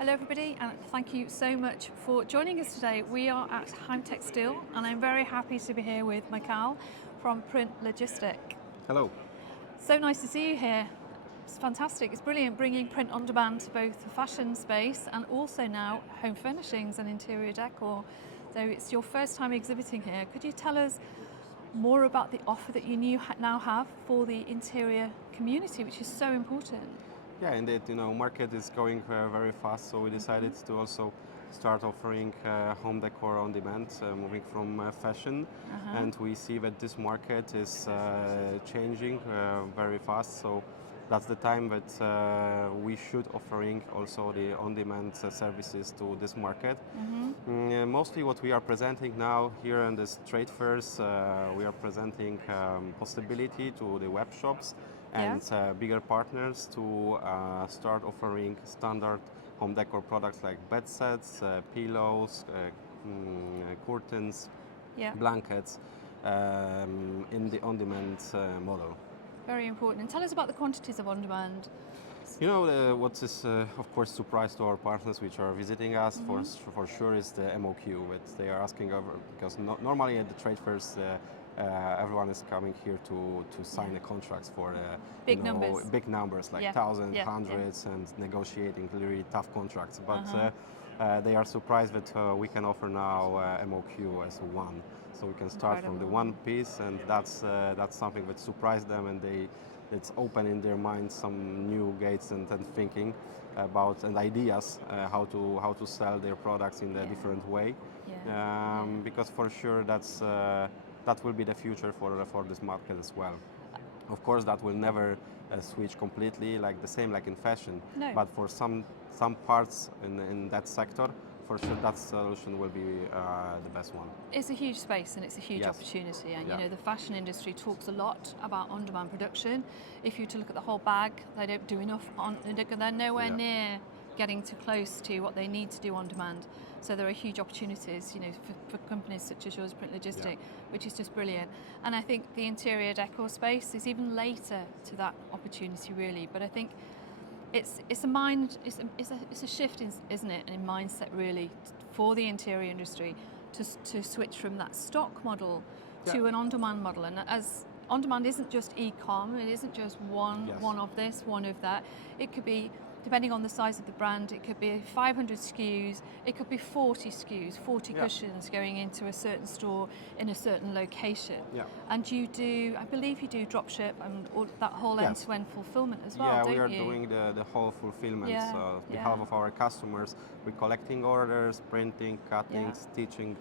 Hello everybody, and thank you so much for joining us today. We are at Textile and I'm very happy to be here with Michal from Logistic. Hello. So nice to see you here. It's fantastic, it's brilliant bringing print on demand to both the fashion space and also now home furnishings and interior decor. So it's your first time exhibiting here. Could you tell us more about the offer that you now have for the interior community, which is so important? Yeah, indeed. Market is going very fast, so we decided to also start offering home decor on demand, moving from fashion. And we see that this market is changing very fast. So that's the time that we should offering also the on-demand services to this market. Mostly what we are presenting now here in this trade fairs, we are presenting possibility to the web shops and bigger partners to start offering standard home decor products like bed sets, pillows, curtains, blankets in the on-demand model. Very important. And tell us about the quantities of on-demand. What is of course surprise to our partners which are visiting us for sure is the MOQ that they are asking over, because normally at the trade fairs everyone is coming here to sign the contracts for big numbers like thousands, hundreds, and negotiating really tough contracts. But they are surprised that we can offer now MOQ as one, so we can start from the one piece, and that's something that surprised them, and it's open in their minds some new gates and thinking about and ideas how to sell their products in a different way, because for sure that will be the future for this market as well. Of course, that will never switch completely like the same like in fashion, but for some parts in that sector, for sure that solution will be the best one. It's a huge space and it's a huge opportunity, and the fashion industry talks a lot about on-demand production. If you were to look at the whole bag, they don't do enough they're nowhere near getting too close to what they need to do on demand. So there are huge opportunities, for companies such as yours, Logistic, which is just brilliant. And I think the interior decor space is even later to that opportunity, really. But I think it's a shift, isn't it, in mindset really for the interior industry to switch from that stock model to an on-demand model. And as on-demand isn't just e-com, it isn't just one of this, one of that. It could be, depending on the size of the brand, it could be 500 SKUs, it could be 40 SKUs, 40 cushions going into a certain store in a certain location. And I believe you do dropship and that whole end-to-end fulfillment as well, don't you? Yeah, we are doing the whole fulfillment on behalf of our customers. We're collecting orders, printing, cutting, stitching,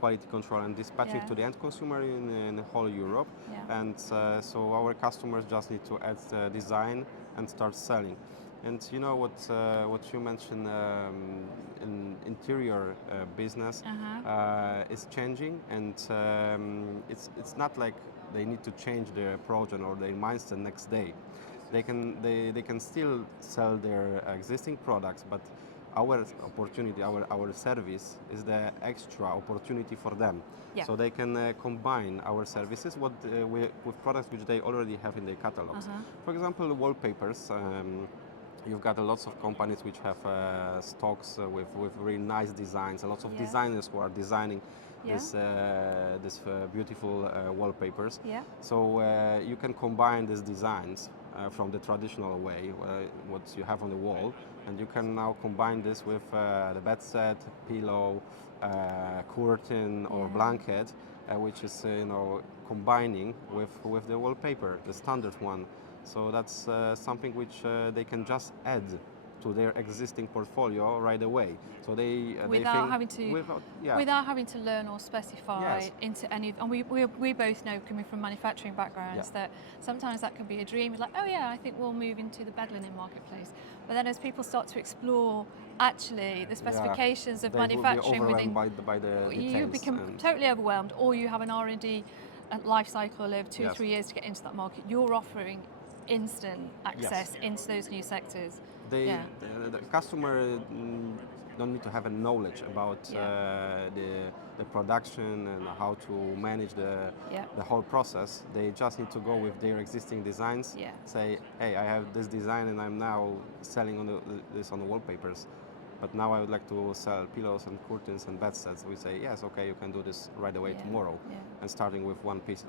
quality control, and dispatching to the end consumer in whole Europe. And so our customers just need to add the design and start selling. And what you mentioned in interior business is changing, and it's not like they need to change their approach or their mindset next day. They can still sell their existing products, but our opportunity, our service is the extra opportunity for them. So they can combine our services with products which they already have in their catalogs. For example, wallpapers. You've got lots of companies which have stocks with really nice designs. Lots of designers who are designing this beautiful wallpapers. So you can combine these designs from the traditional way, what you have on the wall, and you can now combine this with the bed set, pillow, curtain, or blanket, which is combining with the wallpaper, the standard one. So that's something which they can just add to their existing portfolio right away. So without having to learn or specify into any. And we both know, coming from manufacturing backgrounds, that sometimes that can be a dream. It's like, oh yeah, I think we'll move into the bed linen marketplace. But then as people start to explore actually the specifications of manufacturing within, by the you become totally overwhelmed, or you have an R&D life cycle of 2-3 years to get into that market. You're offering instant access into those new sectors. The customer don't need to have a knowledge about the production and how to manage the whole process. They just need to go with their existing designs, say, hey, I have this design and I'm now selling this on the wallpapers, but now I would like to sell pillows and curtains and bed sets. We say, yes, okay, you can do this right away tomorrow, and starting with one piece.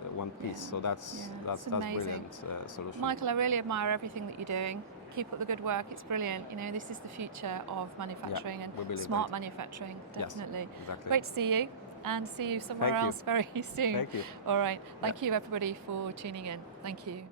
So that's brilliant solution. Michael, I really admire everything that you're doing. Keep up the good work. It's brilliant. You know, this is the future of manufacturing and smart manufacturing. Definitely. Yes, exactly. Great to see you, and see you somewhere else very soon. Thank you. All right. Thank you, everybody, for tuning in. Thank you.